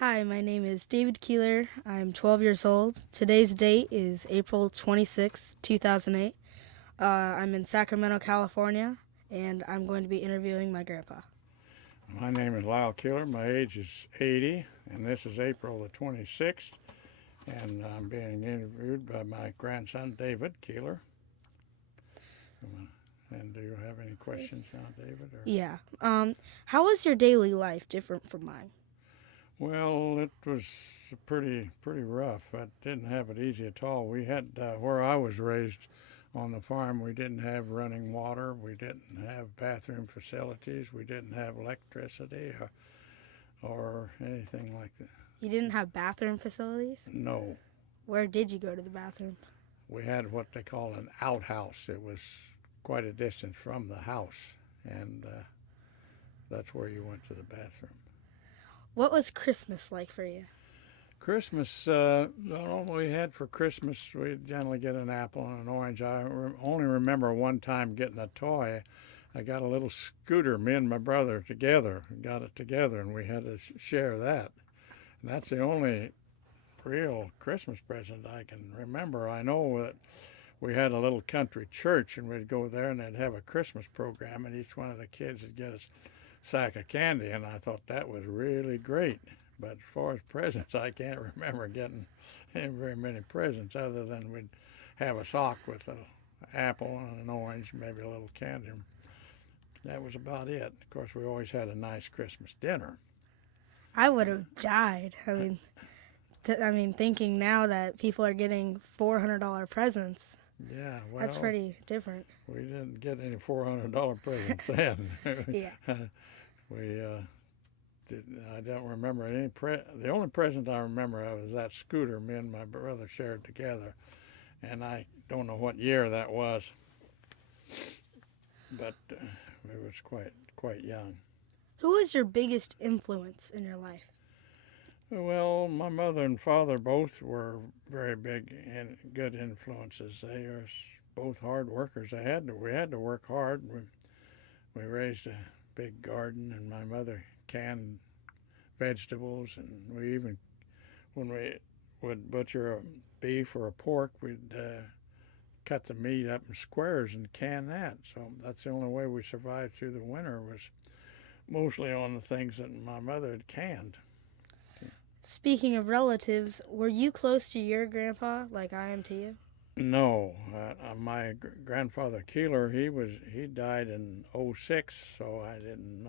Hi, my name is David Keeler. I'm 12 years old. Today's date is April 26, 2008. I'm in Sacramento, California, and I'm going to be interviewing my grandpa. My name is Lyle Keeler. My age is 80, and this is April the 26th, and I'm being interviewed by my grandson, David Keeler. And do you have any questions now, David? Or? Yeah. How was your daily life different from mine? Well, it was pretty rough. I didn't have it easy at all. We had where I was raised on the farm. We didn't have running water. We didn't have bathroom facilities. We didn't have electricity or anything like that. You didn't have bathroom facilities? No. Where did you go to the bathroom? We had what they call an outhouse. It was quite a distance from the house, and that's where you went to the bathroom. What was Christmas like for you? Christmas, all we had for Christmas, we'd generally get an apple and an orange. I only remember one time getting a toy. I got a little scooter, me and my brother together, got it together, and we had to share that. And that's the only real Christmas present I can remember. I know that we had a little country church, and we'd go there, and they'd have a Christmas program, and each one of the kids would get a sack of candy, and I thought that was really great. But as far as presents, I can't remember getting very many presents other than we'd have a sock with an apple and an orange, maybe a little candy. That was about it. Of course, we always had a nice Christmas dinner. I would have died. Thinking now that people are getting $400 presents. Yeah, well, That's pretty different. We didn't get any $400 presents then. Yeah. I don't remember any. The only present I remember of is that scooter me and my brother shared together, and I don't know what year that was, but it was quite young. Who was your biggest influence in your life? Well, my mother and father both were very big and good influences. They were both hard workers. We had to work hard. We raised a big garden, and my mother canned vegetables, and we even, when we would butcher a beef or a pork, we'd cut the meat up in squares and can that. So that's the only way we survived through the winter, was mostly on the things that my mother had canned. Speaking of relatives, were you close to your grandpa like I am to you? No, my grandfather Keeler, he died in '06, so I didn't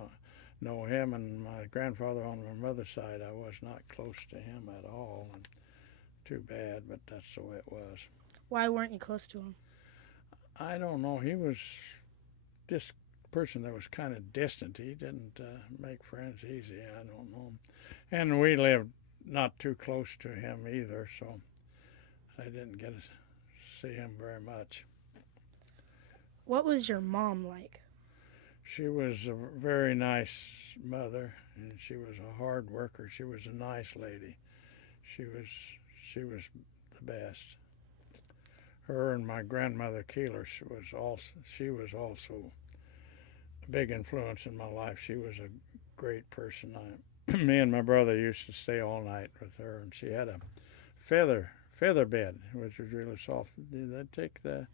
know him. And my grandfather on my mother's side, I was not close to him at all. And too bad, but that's the way it was. Why weren't you close to him? I don't know. He was this person that was kind of distant. He didn't make friends easy. I don't know. And we lived not too close to him either, so I didn't get to see him very much. What was your mom like? She was a very nice mother, and she was a hard worker. She was a nice lady. She was the best. Her and my grandmother Keeler, she was also a big influence in my life. She was a great person. Me and my brother used to stay all night with her, and she had a feather bed, which was really soft. They'd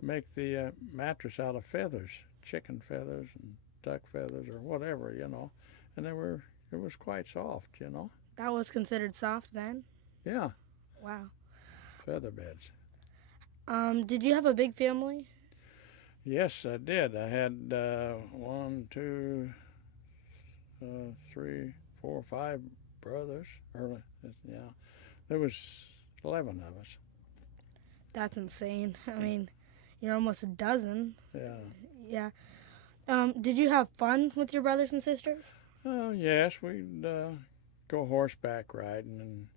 make the mattress out of feathers, chicken feathers and duck feathers or whatever, and it was quite soft, That was considered soft then? Yeah. Wow. Feather beds. Did you have a big family? Yes, I did. I had 1, 2, 3, 4, 5 brothers. Yeah, there was 11 of us. That's insane. You're almost a dozen. Yeah. Yeah. Did you have fun with your brothers and sisters? Oh, yes, we'd go horseback riding, and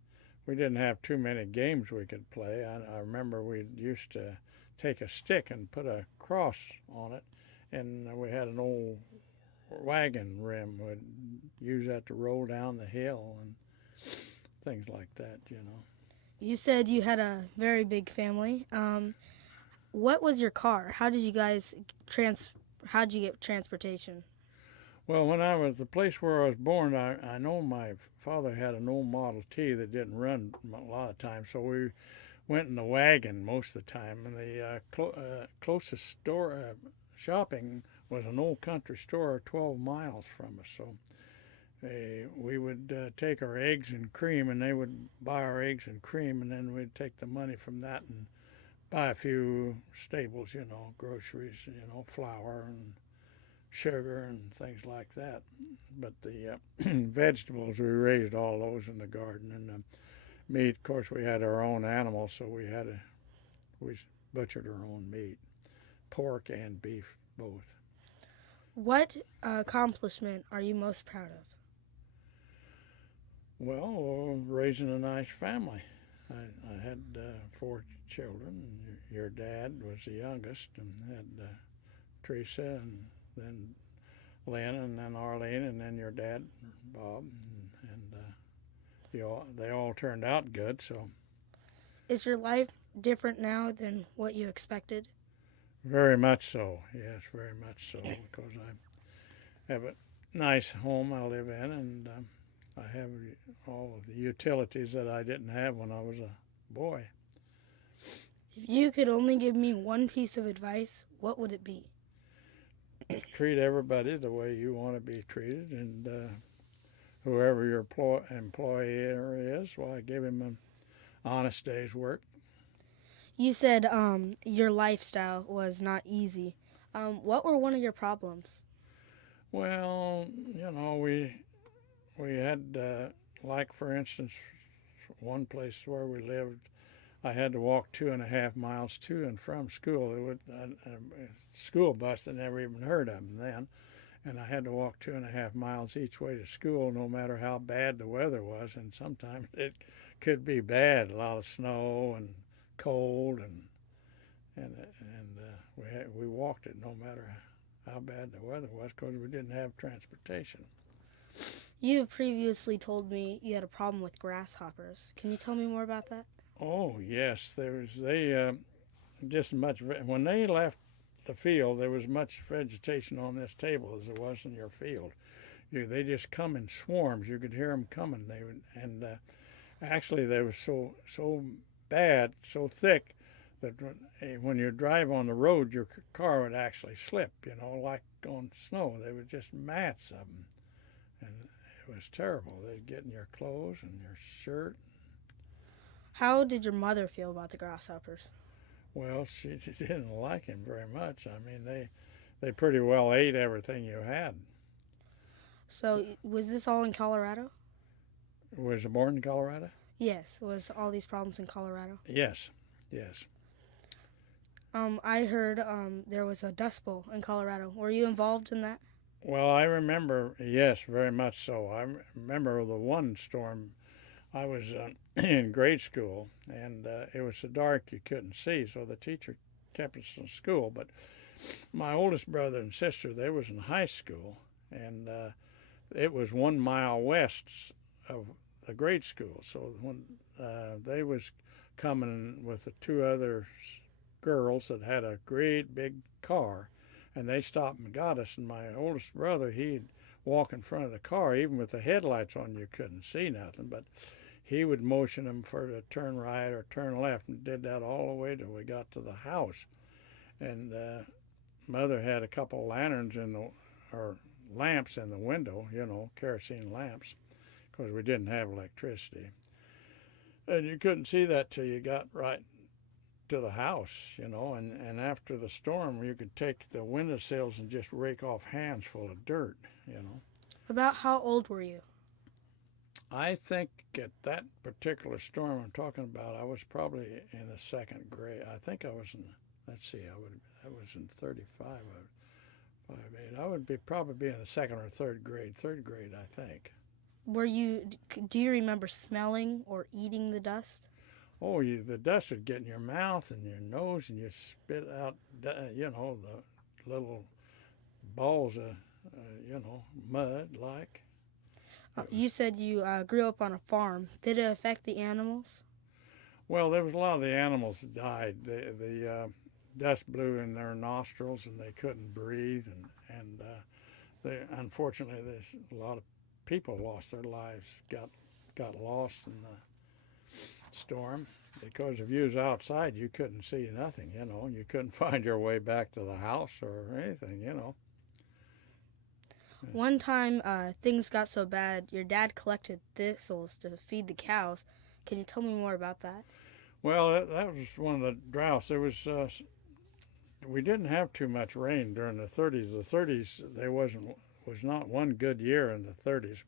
we didn't have too many games we could play. I remember we used to take a stick and put a cross on it, and we had an old wagon rim. We'd use that to roll down the hill and things like that, You said you had a very big family. What was your car? How did you guys How'd you get transportation? Well, when I was the place where I was born, I know my father had an old Model T that didn't run a lot of times, so we went in the wagon most of the time. And the closest store shopping was an old country store 12 miles from us. So we would take our eggs and cream, and they would buy our eggs and cream, and then we'd take the money from that and buy a few staples, groceries, flour and sugar and things like that. But the vegetables, we raised all those in the garden, and meat, of course, we had our own animals, so we butchered our own meat, pork and beef both. What accomplishment are you most proud of? Well, raising a nice family. I had 4 children. Your dad was the youngest, and had Teresa, and then Lynn, and then Arlene, and then your dad, Bob, and they all turned out good. So, Is your life different now than what you expected? very much so. Yes, very much so. Because I have a nice home I live in, and I have all of the utilities that I didn't have when I was a boy. If you could only give me one piece of advice, what would it be? Treat everybody the way you want to be treated, and whoever your employer is, well, I give him an honest day's work. You said your lifestyle was not easy. What were one of your problems? Well, we had, like for instance, one place where we lived, I had to walk 2.5 miles to and from school. It was a school bus that never even heard of them then, and I had to walk 2.5 miles each way to school, no matter how bad the weather was. And sometimes it could be bad, a lot of snow and cold, and we walked it no matter how bad the weather was, because we didn't have transportation. You have previously told me you had a problem with grasshoppers. Can you tell me more about that? Oh yes, just much when they left the field, there was much vegetation on this table as there was in your field. They just come in swarms. You could hear them coming. Actually they were so bad, so thick, that when you drive on the road, your car would actually slip. Like on snow. They were just mats of them, and it was terrible. They'd get in your clothes and your shirt. How did your mother feel about the grasshoppers? Well, she didn't like him very much. I mean, they pretty well ate everything you had. So, was this all in Colorado? Was it born in Colorado? Yes. Was all these problems in Colorado? Yes. I heard there was a dust bowl in Colorado. Were you involved in that? Well, I remember, yes, very much so. I remember the one storm. I was in grade school, and it was so dark you couldn't see, so the teacher kept us in school. But my oldest brother and sister, they was in high school, and it was 1 mile west of the grade school. So when they was coming with the 2 other girls that had a great big car, and they stopped and got us, and my oldest brother, he'd walk in front of the car. Even with the headlights on, you couldn't see nothing, but he would motion them for to turn right or turn left, and did that all the way till we got to the house. And Mother had a couple lanterns or lamps in the window, kerosene lamps, because we didn't have electricity. And you couldn't see that till you got right to the house, and after the storm, you could take the windowsills and just rake off hands full of dirt. About how old were you? I think at that particular storm I'm talking about, I was probably in the 2nd grade. I think I was in, I was in 35, 5'8". I would probably be in the 2nd or 3rd grade. 3rd grade, I think. Do you remember smelling or eating the dust? Oh, the dust would get in your mouth and your nose, and you spit out, the little balls of, mud like. You said you grew up on a farm. Did it affect the animals? Well, there was a lot of the animals that died. The dust blew in their nostrils, and they couldn't breathe, and Unfortunately, there's a lot of people lost their lives, got lost in the storm. Because if you was outside, you couldn't see nothing, and you couldn't find your way back to the house or anything. One time, things got so bad, your dad collected thistles to feed the cows. Can you tell me more about that? Well, that was one of the droughts. We didn't have too much rain during the 30s. The 30s was not one good year in the 30s,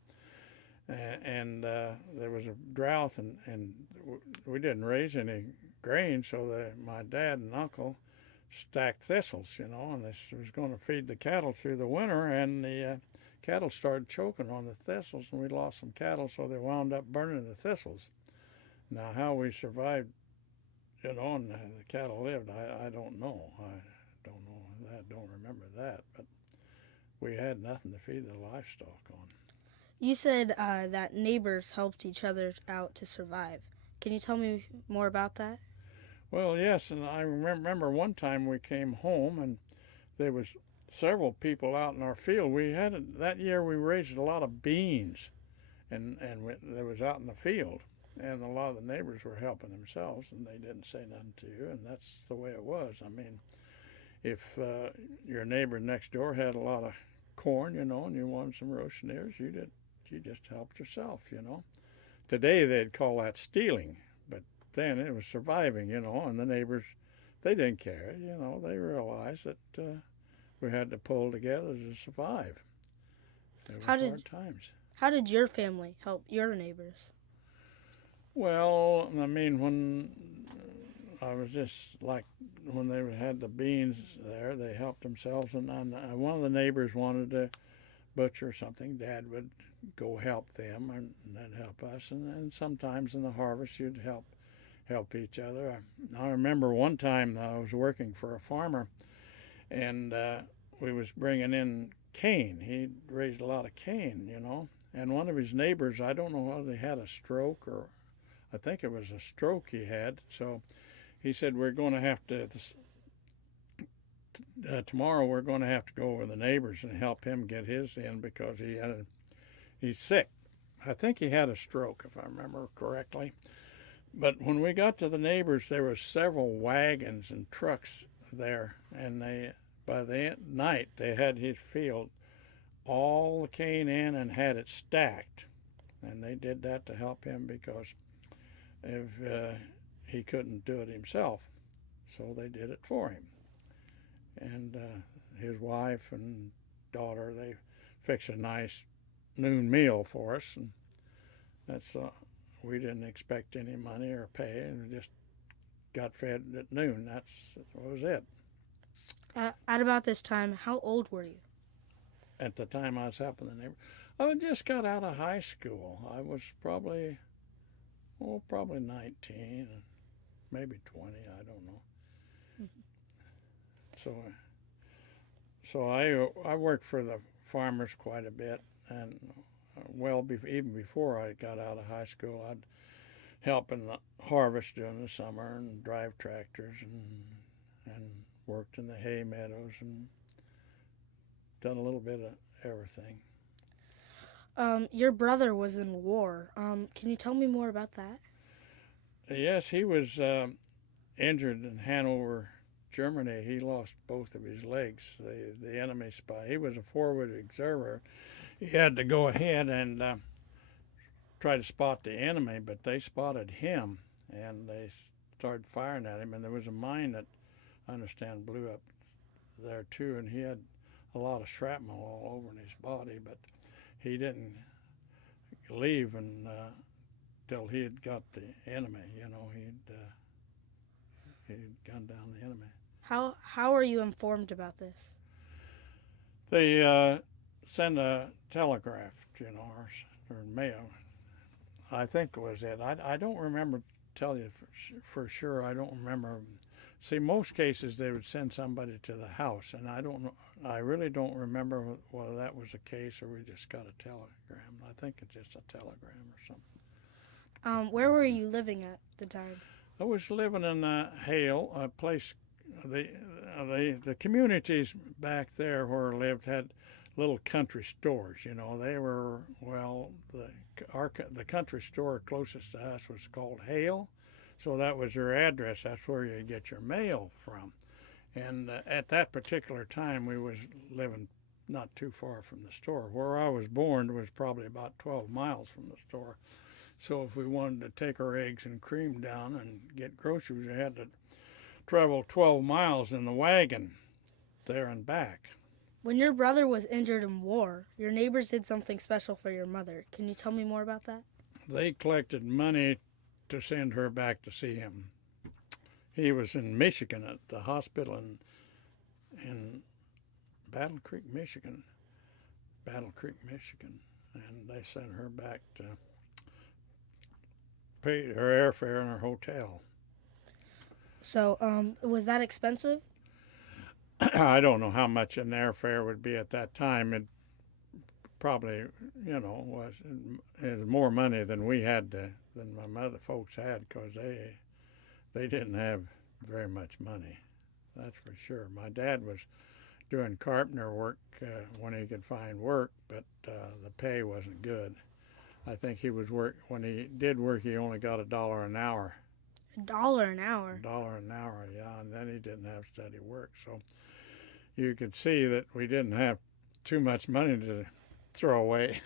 and there was a drought, and we didn't raise any grain. So my dad and uncle stacked thistles, and this was going to feed the cattle through the winter, and the cattle started choking on the thistles, and we lost some cattle, so they wound up burning the thistles. Now, how we survived, and the cattle lived, I don't know. I don't know that, don't remember that, but we had nothing to feed the livestock on. You said that neighbors helped each other out to survive. Can you tell me more about that? Well, yes, and I remember one time we came home, and there was several people out in our field. That year we raised a lot of beans, and they was out in the field. And a lot of the neighbors were helping themselves, and they didn't say nothing to you, and that's the way it was. I mean, if your neighbor next door had a lot of corn, and you wanted some roasting ears, you just helped yourself. Today they'd call that stealing, but then it was surviving, and the neighbors, they didn't care. They realized that we had to pull together to survive. It was hard times. How did your family help your neighbors? Well, I mean, when I was just like when they had the beans there, they helped themselves, and one of the neighbors wanted to butcher something. Dad would go help them, and they'd help us, and sometimes in the harvest you'd help each other. I remember one time I was working for a farmer, and we was bringing in cane. He raised a lot of cane, and one of his neighbors, I don't know whether he had a stroke or I think it was a stroke he had. So he said, we're going to have to, tomorrow we're going to have to go over the neighbors and help him get his in because he's sick. I think he had a stroke, if I remember correctly. But when we got to the neighbors, there were several wagons and trucks there, and by the night they had his field all the cane in and had it stacked. And they did that to help him because if he couldn't do it himself, so they did it for him. And his wife and daughter, they fixed a nice noon meal for us, and that's we didn't expect any money or pay, and we just got fed at noon. That was it. At about this time, how old were you? At the time I was helping the neighbor, I just got out of high school. I was probably 19, maybe 20, I don't know. Mm-hmm. So I worked for the farmers quite a bit, and even before I got out of high school, I'd help in the harvest during the summer and drive tractors and worked in the hay meadows and done a little bit of everything. Your brother was in the war. Can you tell me more about that? Yes, he was injured in Hanover, Germany. He lost both of his legs. The enemy spy. He was a forward observer. He had to go ahead and try to spot the enemy, but they spotted him, and they started firing at him. And there was a mine that I understand blew up there too, and he had a lot of shrapnel all over in his body, but he didn't leave until he had got the enemy. He'd gunned down the enemy. How are you informed about this? They send a telegraph, or mail. I think was it. I don't remember. Tell you for sure. I don't remember. See, most cases they would send somebody to the house, and I really don't remember whether that was a case or we just got a telegram. I think it's just a telegram or something. Where were you living at the time? I was living in Hale, a place. The communities back there where I lived had little country stores. You know, they were, well, the country store closest to us was called Hale, so that was your address. That's where you get your mail from. And at that particular time, we was living not too far from the store. Where I was born was probably about 12 miles from the store. So if we wanted to take our eggs and cream down and get groceries, we had to travel 12 miles in the wagon there and back. When your brother was injured in war, your neighbors did something special for your mother. Can you tell me more about that? They collected money to send her back to see him. He was in Michigan at the hospital in Battle Creek, Michigan. And they sent her back to pay her airfare and her hotel. So, was that expensive? I don't know how much an airfare would be at that time. It probably, was more money than we had than my mother folks had, because they didn't have very much money. That's for sure. My dad was doing carpenter work when he could find work, but the pay wasn't good. I think when he did work, he only got $1 an hour. $1 an hour? $1 an hour, yeah, and then he didn't have steady work. So you could see that we didn't have too much money to throw away.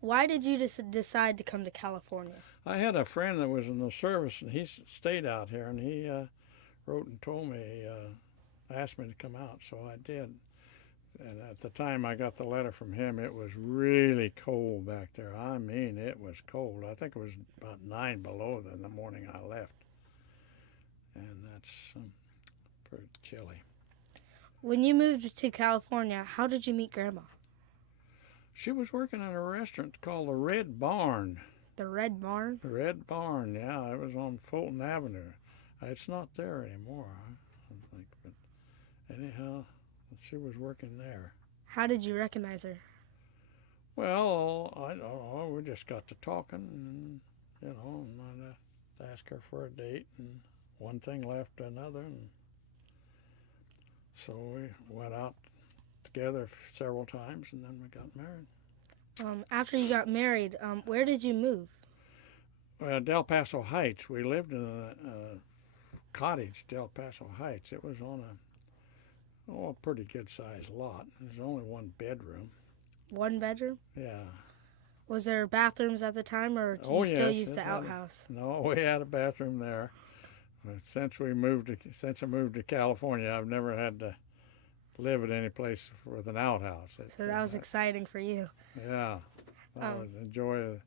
Why did you decide to come to California? I had a friend that was in the service, and he stayed out here, and he wrote and told me, asked me to come out, so I did. And at the time I got the letter from him, it was really cold back there. I mean, it was cold. I think it was about 9 below the morning I left. And that's pretty chilly. When you moved to California, how did you meet Grandma? She was working in a restaurant called the Red Barn. The Red Barn? The Red Barn, yeah. It was on Fulton Avenue. It's not there anymore, I think. But anyhow, she was working there. How did you recognize her? Well, I don't know. We just got to talking, and and I asked her for a date, and one thing left to another, and so we went out together several times, and then we got married. After you got married, where did you move? Well, Del Paso Heights. We lived in a cottage, Del Paso Heights. It was on a pretty good-sized lot. There's only one bedroom. One bedroom? Yeah. Was there bathrooms at the time, or do you still use the outhouse? No, we had a bathroom there. But since I moved to California, I've never had to live at any place with an outhouse. So that was exciting for you. Yeah. I would enjoy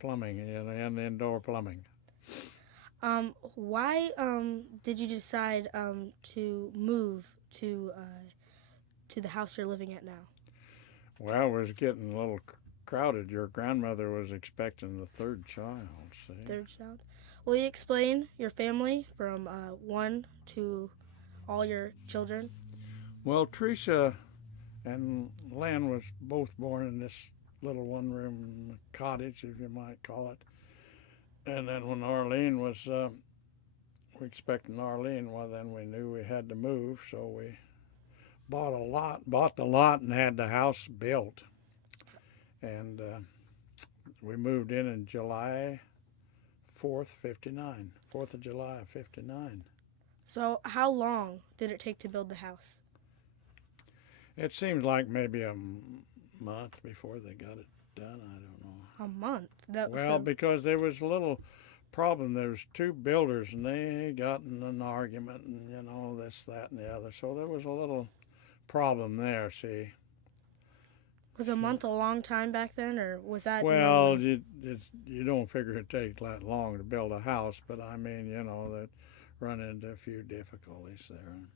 plumbing and indoor plumbing. Why did you decide to move to the house you're living at now? Well, it was getting a little crowded. Your grandmother was expecting the third child, see? Third child. Will you explain your family from 1 to all your children? Well, Teresa and Len was both born in this little one-room cottage, if you might call it. And then when Arlene was, we expected Arlene, well, then we knew we had to move, so we bought the lot and had the house built. And we moved in July 4th, 59, 4th of July of 59. So how long did it take to build the house? It seemed like maybe a month before they got it done. I don't know. A month? Well, because there was a little problem. There was 2 builders, and they got in an argument, and this, that, and the other. So there was a little problem there. See. Was a month a long time back then, or was that? Well, you don't figure it takes that long to build a house, but I mean, that run into a few difficulties there and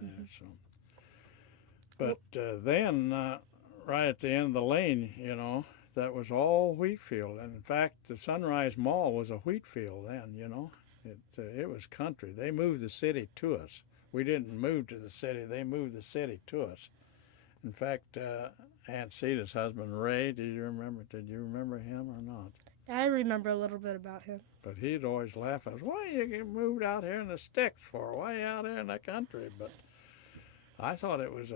there. So. But then, right at the end of the lane, that was all wheat field. And in fact, the Sunrise Mall was a wheat field then, It was country. They moved the city to us. We didn't move to the city. They moved the city to us. In fact, Aunt Ceda's husband, Ray, did you remember him or not? I remember a little bit about him. But he'd always laugh at us, why you moved out here in the sticks for? Why out here in the country? But I thought it was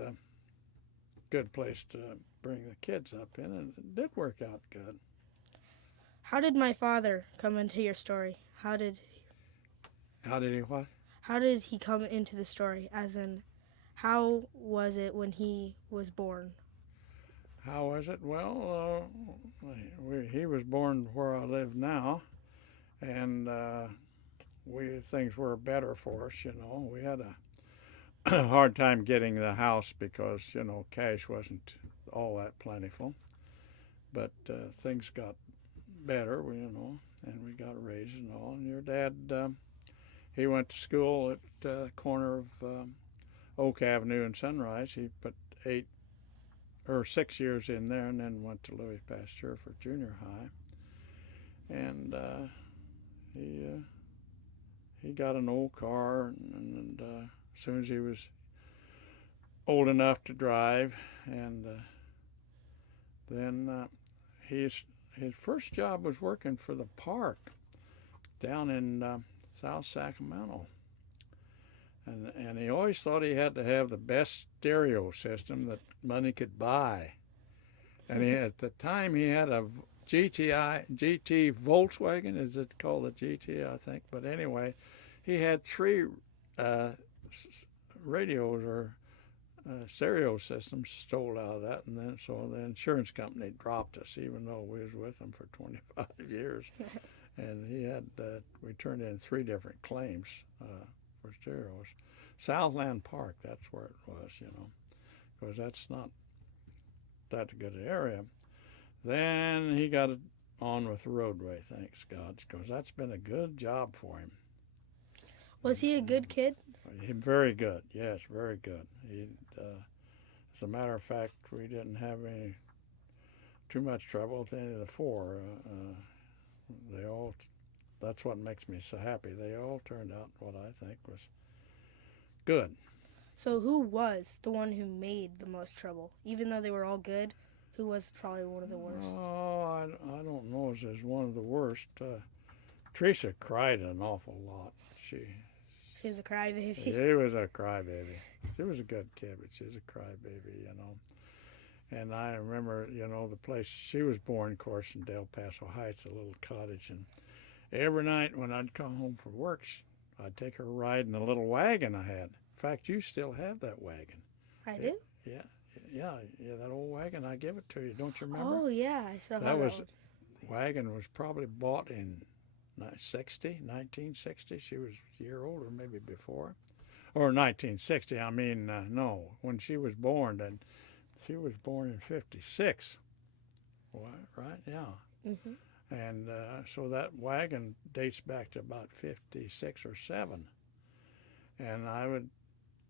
good place to bring the kids up in, and it did work out good. How did my father come into your story? How did he what? How did he come into the story? As in, how was it when he was born? How was it? Well, he was born where I live now, and things were better for us. We had a hard time getting the house because cash wasn't all that plentiful, but things got better. And we got a raise and all. And your dad, he went to school at the corner of Oak Avenue and Sunrise. He put 6 years in there, and then went to Louis Pasteur for junior high. And he got an old car, and as soon as he was old enough to drive, and then his first job was working for the park down in South Sacramento. And he always thought he had to have the best stereo system that money could buy. And at the time he had a GT Volkswagen, is it called a GT, I think? But anyway, he had 3 radios or stereo systems stole out of that, and then so the insurance company dropped us, even though we was with them for 25 years. And he had we turned in 3 different claims for stereos. Southland Park, that's where it was, because that's not that good an area. Then he got on with the roadway, thanks God, because that's been a good job for him. Was he a good kid? Very good, yes, very good. As a matter of fact, we didn't have too much trouble with any of the 4. That's what makes me so happy. They all turned out what I think was good. So who was the one who made the most trouble? Even though they were all good, who was probably one of the worst? Oh, I don't know if it's one of the worst. Teresa cried an awful lot. She was a crybaby. She was a crybaby. She was a good kid, but she was a crybaby, And I remember, the place she was born, of course, in Del Paso Heights, a little cottage. And every night when I'd come home from work, I'd take her a ride in a little wagon I had. In fact, you still have that wagon. I do? Yeah, that old wagon. I gave it to you. Don't you remember? Oh, yeah, I still have that wagon was probably bought in 1960. She was a year older, maybe before. Or 1960, no, when she was born. And she was born in 56. Right? Yeah. Mm-hmm. And so that wagon dates back to about 56 or 7. And I would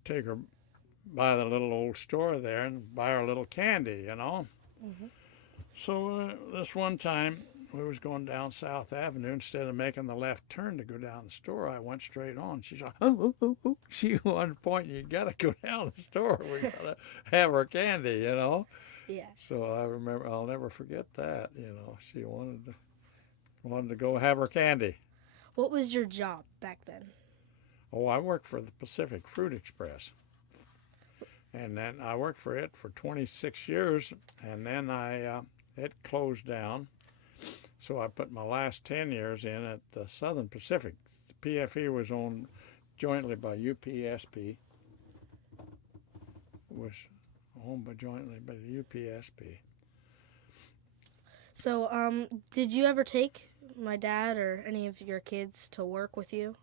take her by the little old store there and buy her a little candy, Mm-hmm. So this one time, we was going down South Avenue. Instead of making the left turn to go down the store, I went straight on. She's like, oh. She wanted to point, you got to go down the store. We got to have her candy, Yeah. So I remember, I'll never forget that, She wanted to go have her candy. What was your job back then? Oh, I worked for the Pacific Fruit Express. And then I worked for it for 26 years, and then it closed down. So I put my last 10 years in at the Southern Pacific. The PFE was owned jointly by UPSP. Was owned jointly by the UPSP. So, did you ever take my dad or any of your kids to work with you?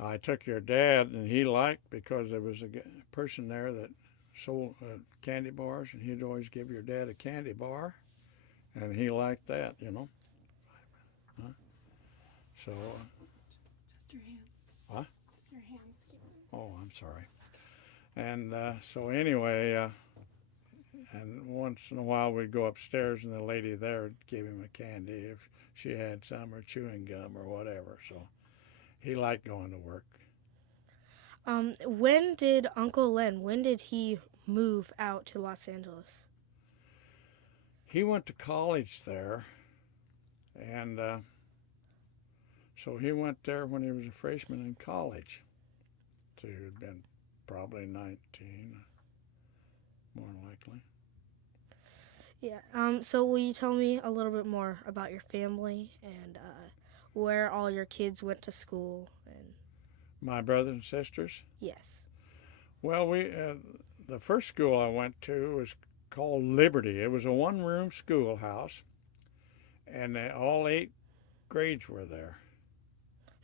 I took your dad, and he liked, because there was a person there that sold candy bars, and he'd always give your dad a candy bar, and he liked that, So. Just your hands. What? Just your hands. Oh, I'm sorry. And so anyway, and once in a while we'd go upstairs, and the lady there would give him a candy if she had some, or chewing gum or whatever. So he liked going to work. When did Uncle Len, when did he move out to Los Angeles? He went to college there, and so he went there when he was a freshman in college. So he had been probably 19, more like basically. Yeah. So will you tell me a little bit more about your family and where all your kids went to school? And My brothers and sisters. yes. Well, the first school I went to was called Liberty. It was a one-room schoolhouse, and all 8 grades were there.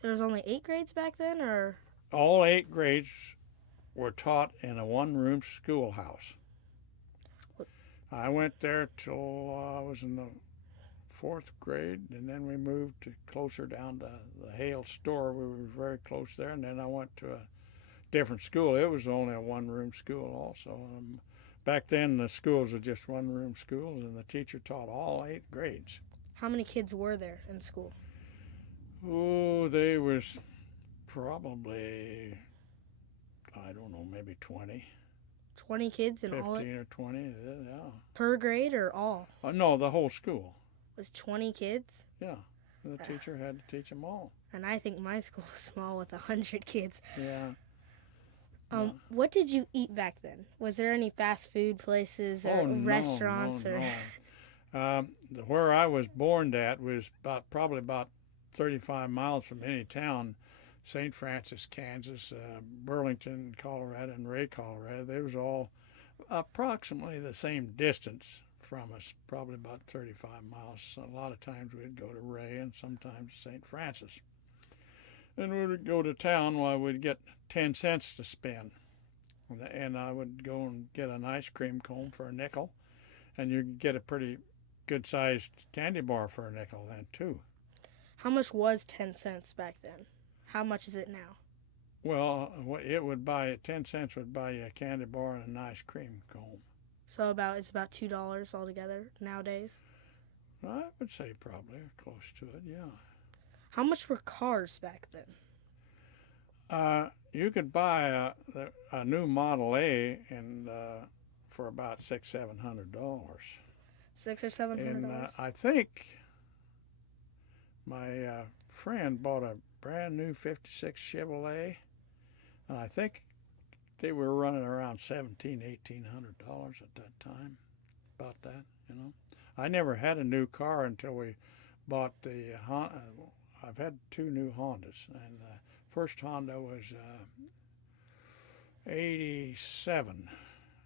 There was only 8 grades back then, or All 8 grades were taught in a one-room schoolhouse. I went there till I was in the 4th grade, and then we moved closer down to the Hale store. We were very close there, and then I went to a different school. It was only a one-room school also. Back then, the schools were just one-room schools, and the teacher taught all 8 grades. how many kids were there in school? Oh, they was probably, I don't know, maybe 20, 20 kids in all 15 or 20, yeah. per grade, or all? No, the whole school, Was 20 kids? yeah. The teacher had to teach them all. And I think my school was small with 100 kids. Yeah. What did you eat back then? Was there any fast food places or restaurants? No. Where I was born at was probably about 35 miles from any town. St. Francis, Kansas, Burlington, Colorado, and Ray, Colorado. They was all approximately the same distance from us, probably about 35 miles. So a lot of times we'd go to Ray and sometimes St. Francis. And we would go to town while we'd get 10 cents to spend. And I would go and get an ice cream cone for a nickel. And you'd get a pretty good-sized candy bar for a nickel then, too. How much was 10 cents back then? How much is it now? Well, it would buy 10 cents would buy you a candy bar and an ice cream cone. So it's about $2 altogether nowadays. I would say probably close to it, yeah. How much were cars back then? You could buy a new Model A for about $600-700. $600 or $700. And I think my friend bought a brand new '56 Chevrolet, and I think they were running around $1,700-1,800 at that time. About that, you know. I never had a new car until we bought the Honda. I've had 2 new Hondas, and the first Honda was 87,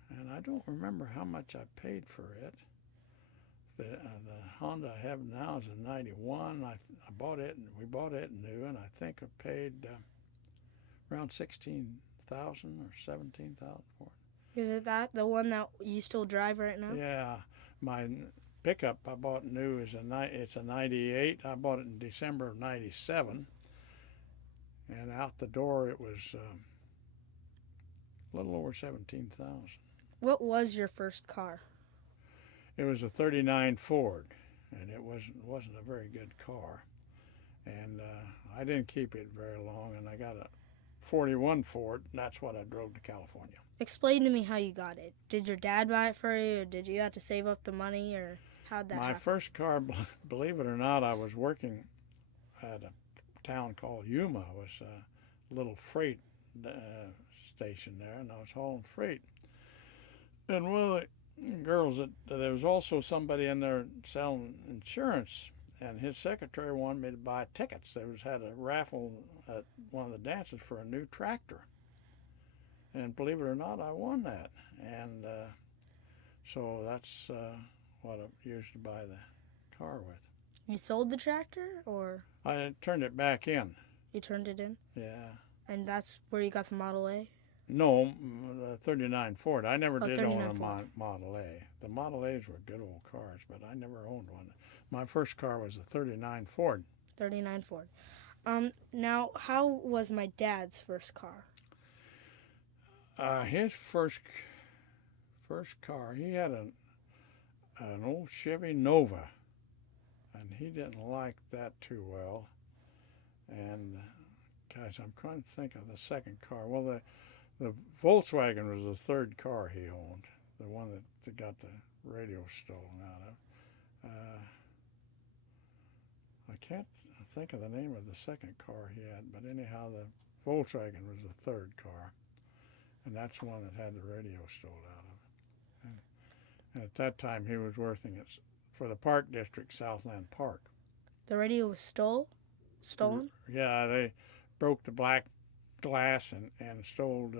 and I don't remember how much I paid for it. The Honda I have now is a 91. I bought it, and we bought it new, and I think I paid around $16,000 or $17,000 for it. Is it the one that you still drive right now? Yeah, my pickup I bought new is it's a 98. I bought it in December of 97, and out the door it was a little over 17,000. What was your first car? It was a '39 Ford, and it wasn't a very good car, and I didn't keep it very long, and I got a '41 Ford, and that's what I drove to California. Explain to me how you got it. Did your dad buy it for you, or did you have to save up the money, or how'd that happen? My first car, believe it or not, I was working at a town called Yuma. It was a little freight station there, and I was hauling freight. And one of the girls, there was also somebody in there selling insurance, and his secretary wanted me to buy tickets. They had a raffle at one of the dances for a new tractor. And believe it or not, I won that. And so that's what I used to buy the car with. You sold the tractor, or? I turned it back in. You turned it in? Yeah. And that's where you got the Model A? No, the '39 Ford. I never did own a Model A. The Model A's were good old cars, but I never owned one. My first car was a '39 Ford. '39 Ford. Now, how was my dad's first car? His first car, he had an old Chevy Nova, and he didn't like that too well. And guys, I'm trying to think of the second car. Well, the Volkswagen was the third car he owned, the one that got the radio stolen out of. I can't think of the name of the second car he had, but anyhow, the Volkswagen was the third car, and that's the one that had the radio stolen out of. And at that time, he was working for the Park District, Southland Park. The radio was stolen? Yeah, they broke the black glass and stole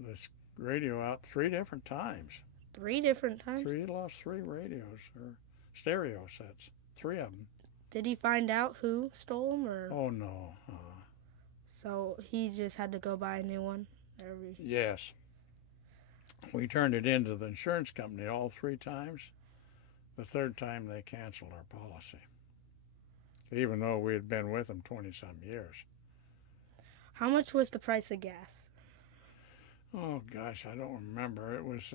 this radio out 3 different times. 3 different times? Lost 3 radios or stereo sets, 3 of them. Did he find out who stole them? Or? Oh, no. So he just had to go buy a new one? Yes. We turned it into the insurance company all 3 times. The 3rd time they canceled our policy, even though we had been with them 20-some years. How much was the price of gas? Oh, gosh, I don't remember. It was,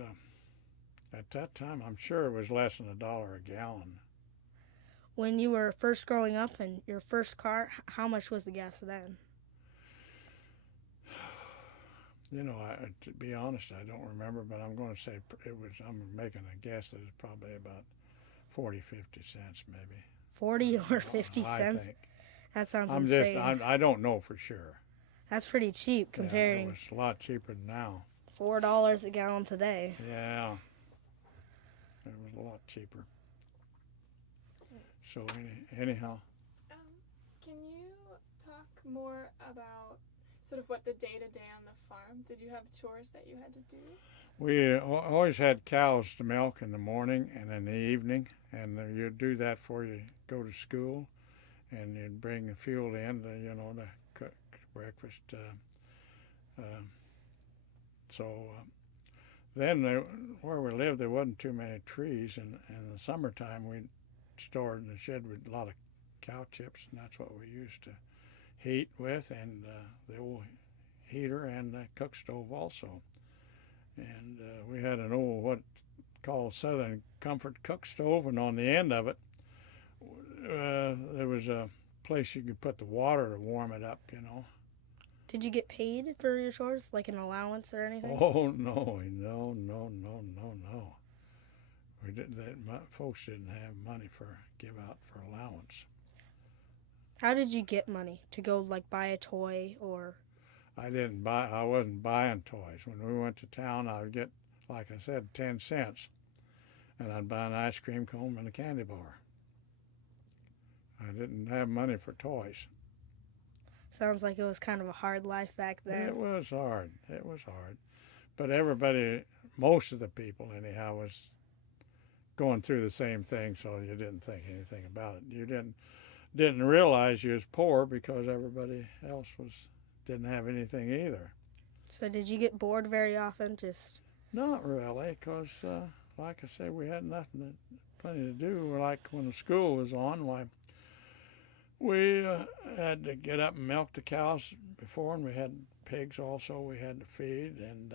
at that time, I'm sure it was less than $1 a gallon. When you were first growing up and your first car, how much was the gas then? You know, to be honest, I don't remember, but I'm going to say I'm making a guess that it's probably about 40, 50 cents maybe. 40 or 50 cents? I think. That sounds insane. I don't know for sure. That's pretty cheap comparing. Yeah, it was a lot cheaper than now. $4 a gallon today. Yeah. It was a lot cheaper. So anyhow. Can you talk more about sort of what the day-to-day on the farm? Did you have chores that you had to do? We always had cows to milk in the morning and in the evening, and you'd do that before you go to school, and you'd bring the fuel in to cook breakfast. Then where we lived, there wasn't too many trees, and in the summertime we stored in the shed with a lot of cow chips, and that's what we used to heat with, and the old heater and the cook stove also. And we had an old what called Southern Comfort cook stove, and on the end of it there was a place you could put the water to warm it up, Did you get paid for your chores, like an allowance or anything? Oh, no. We didn't. Folks didn't have money give out for allowance. How did you get money to go buy a toy or? I wasn't buying toys. When we went to town, I would get, like I said, 10 cents, and I'd buy an ice cream cone and a candy bar. I didn't have money for toys. Sounds like it was kind of a hard life back then. It was hard. But everybody, most of the people anyhow, was going through the same thing, so you didn't think anything about it. You didn't realize you was poor because everybody else didn't have anything either. So did you get bored very often? Not really, because like I say, we had plenty to do. Like when the school was on, we had to get up and milk the cows before, and we had pigs also we had to feed, and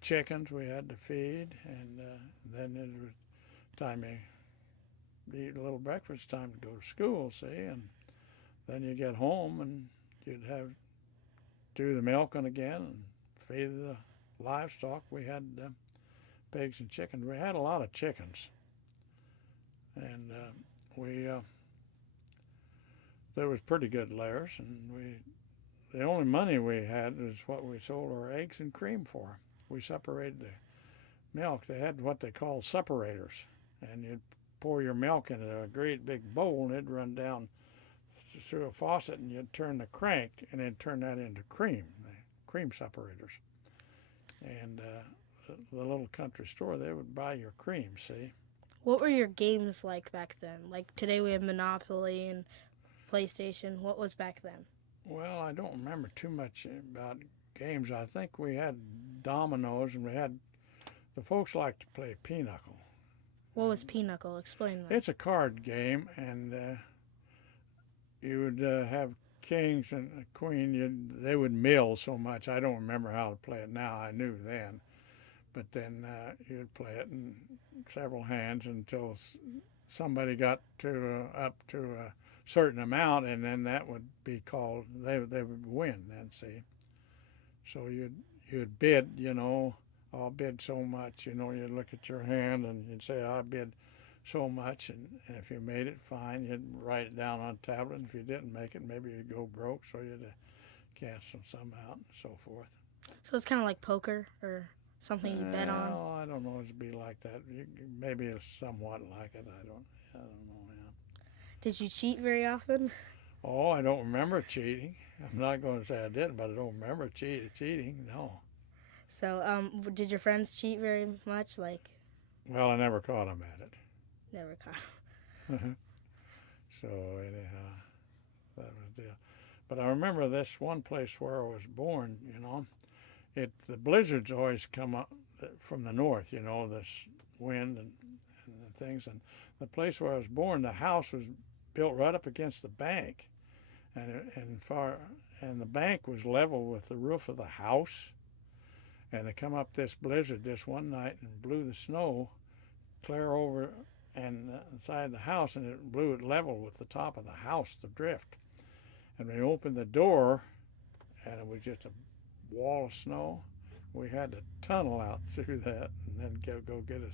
chickens we had to feed, and then it was time to eat a little breakfast, time to go to school, see, and then you get home and you'd do the milking again and feed the livestock. We had pigs and chickens. We had a lot of chickens, and there was pretty good layers, and the only money we had was what we sold our eggs and cream for. We separated the milk. They had what they called separators, and you'd pour your milk into a great big bowl, and it'd run down through a faucet, and you'd turn the crank, and then turn that into cream, the cream separators. And the little country store, they would buy your cream, see. What were your games like back then? Like today we have Monopoly and PlayStation. What was back then? Well, I don't remember too much about games. I think we had dominoes, and the folks liked to play pinochle. What was pinochle? Explain that. It's a card game, and you would have kings and a queen. They would mill so much. I don't remember how to play it now. I knew then. But then you'd play it in several hands until somebody got up to a certain amount, and then that would be called, they would win then, see. So you'd bid, I'll bid so much, you'd look at your hand and you'd say, I bid so much, and if you made it, fine, you'd write it down on a tablet, and if you didn't make it, maybe you'd go broke, so you'd cancel some out and so forth. So it's kind of like poker or Something you bet on? Well, I don't know. It'd be like that. Maybe it's somewhat like it. I don't know. Yeah. Did you cheat very often? Oh, I don't remember cheating. I'm not going to say I didn't, but I don't remember cheating. No. So, did your friends cheat very much? Like, Well, I never caught them at it. never caught. So anyhow, that was the deal. But I remember this one place where I was born. You know, the blizzards always come up from the north. You know, this wind and the things. And the place where I was born, the house was built right up against the bank, and the bank was level with the roof of the house. And they come up this blizzard this one night and blew the snow clear over and inside the house, and it blew it level with the top of the house, the drift. And we opened the door, and it was just a wall of snow. We had to tunnel out through that and then go get a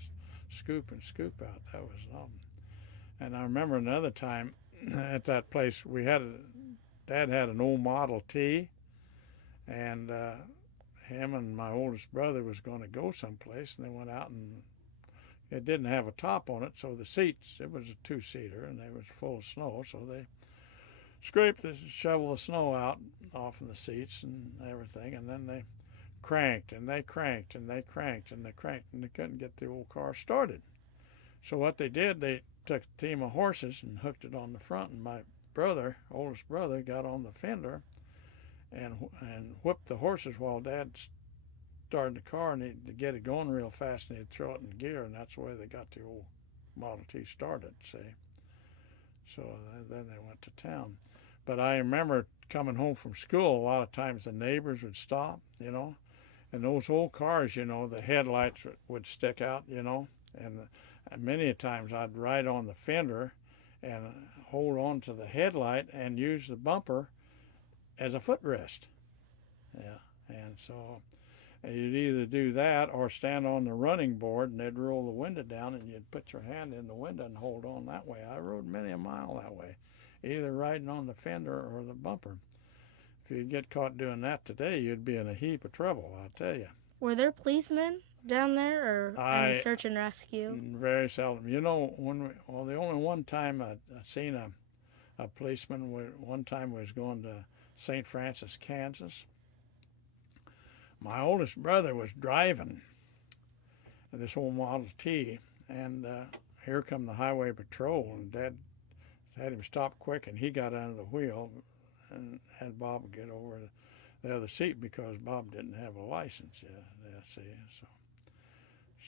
scoop out. That was something. And I remember another time at that place, Dad had an old Model T, and him and my oldest brother was going to go someplace, and they went out, and it didn't have a top on it, so the seats, it was a two-seater, and it was full of snow, so they shoveled the snow out off in the seats and everything, and then they cranked, and they cranked, and they cranked, and they cranked, and they couldn't get the old car started. So what they did, they took a team of horses and hooked it on the front, and my oldest brother, got on the fender and whipped the horses while Dad started the car, and he'd get it going real fast, and he'd throw it in gear, and that's the way they got the old Model T started, see. So then they went to town. But I remember coming home from school, a lot of times the neighbors would stop, you know, and those old cars, you know, the headlights would stick out, you know, and many times I'd ride on the fender and hold on to the headlight and use the bumper as a footrest. Yeah, and so you'd either do that or stand on the running board, and they'd roll the window down, and you'd put your hand in the window and hold on that way. I rode many a mile that way, either riding on the fender or the bumper. If you'd get caught doing that today, you'd be in a heap of trouble, I'll tell you. Were there policemen down there, or any search and rescue? Very seldom. You know, the only one time I seen a policeman, one time was going to St. Francis, Kansas. My oldest brother was driving this old Model T, and here come the highway patrol, and Dad had him stop quick, and he got under the wheel and had Bob get over the other seat because Bob didn't have a license yet. Yeah, see,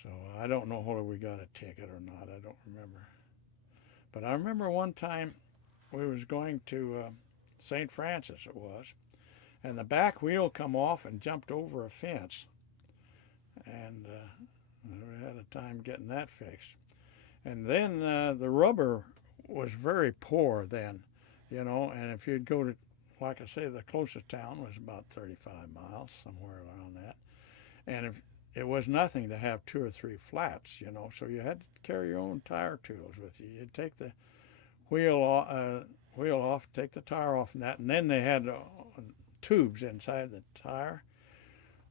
so I don't know whether we got a ticket or not. I don't remember. But I remember one time we was going to St. Francis, it was, and the back wheel come off and jumped over a fence, and we had a time getting that fixed. And then the rubber was very poor then, you know, and if you'd go to, like I say, the closest town was about 35 miles, somewhere around that, and if it was nothing to have 2 or 3 flats, you know, so you had to carry your own tire tools with you. You'd take the wheel off, take the tire off, and then they had tubes inside the tire,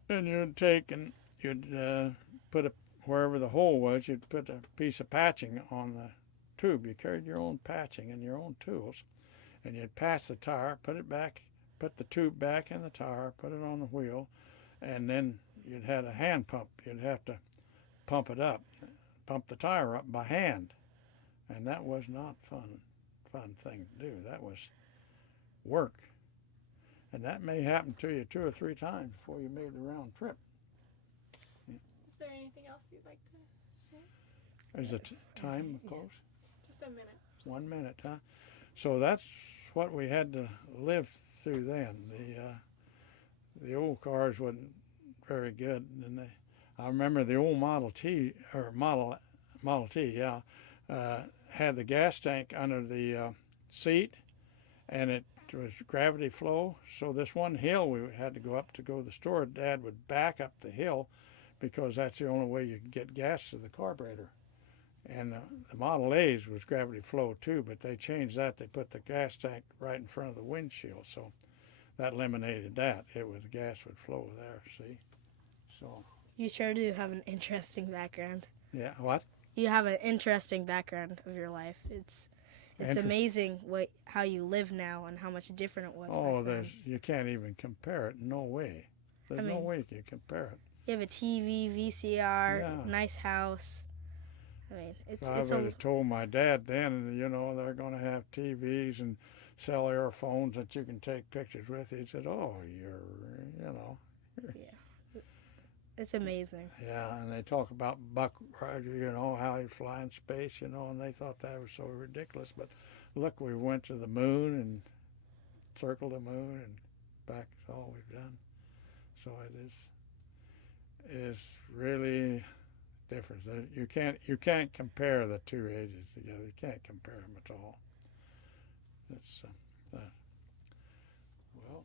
and you'd take and you'd put wherever the hole was, you'd put a piece of patching on the tube. You carried your own patching and your own tools, and you'd patch the tire, put it back, put the tube back in the tire, put it on the wheel, and then you'd had a hand pump. You'd have to pump it up, pump the tire up by hand, and that was not fun thing to do. That was work. And that may happen to you 2 or 3 times before you made the round trip. Is there anything else you'd like to share? Is it time close? Just a minute. 1 minute, huh? So that's what we had to live through then. The old cars wasn't very good, and I remember the old Model T, yeah, had the gas tank under the seat, and it was gravity flow. So this one hill we had to go up to go to the store, Dad would back up the hill because that's the only way you could get gas to the carburetor. And the Model A's was gravity flow too, but they changed that. They put the gas tank right in front of the windshield, so that eliminated that. It was gas would flow there, see? So You sure do have an interesting background. Yeah, what? You have an interesting background of your life. It's amazing how you live now and how much different it was back then. You can't even compare it. No way. There's no way you can compare it. You have a TV, VCR, Yeah. nice house. I mean, I would have told my dad then, they're going to have TVs and cellular phones that you can take pictures with. He said, "Oh, Yeah. It's amazing. Yeah, and they talk about Buck Roger, how he'd fly in space, and they thought that was so ridiculous. But look, we went to the moon and circled the moon and back is all we've done. So it is really different. You can't compare the two ages together. You can't compare them at all. It's well.